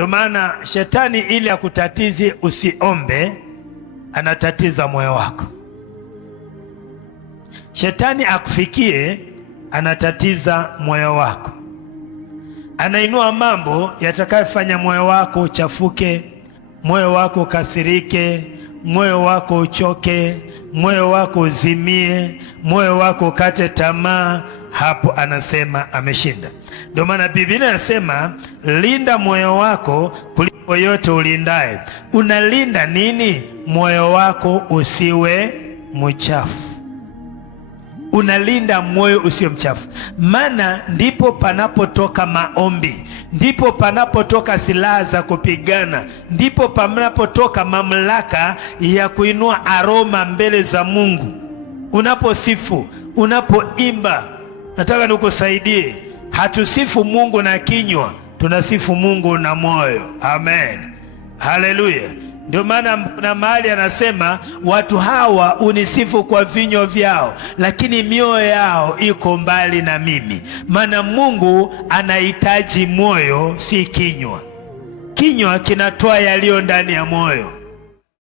Ndio maana shetani ili akutatize usiombe, anatatiza moyo wako. Shetani akufikie, anatatiza moyo wako. Anainua mambo yatakayofanya moyo wako uchafuke, moyo wako ukasirike, moyo wako uchoke, moyo wako uzimie, moyo wako ukate tamaa. Hapo anasema ameshinda. Ndio maana Biblia inasema linda moyo wako kuliko yote ulindaye. Unalinda nini? Moyo wako usiwe mchafu. Unalinda moyo usiwe mchafu, maana ndipo panapotoka maombi, ndipo panapotoka silaha za kupigana, ndipo panapotoka mamlaka ya kuinua aroma mbele za Mungu. Unaposifu, unapoimba, nataka nikusaidie, hatusifu Mungu na kinywa, tunasifu Mungu na moyo. Amen, haleluya. Ndio maana kuna mahali anasema watu hawa unisifu kwa vinywa vyao, lakini mioyo yao iko mbali na mimi. Maana Mungu anahitaji moyo, si kinywa. Kinywa kinatoa yaliyo ndani ya moyo.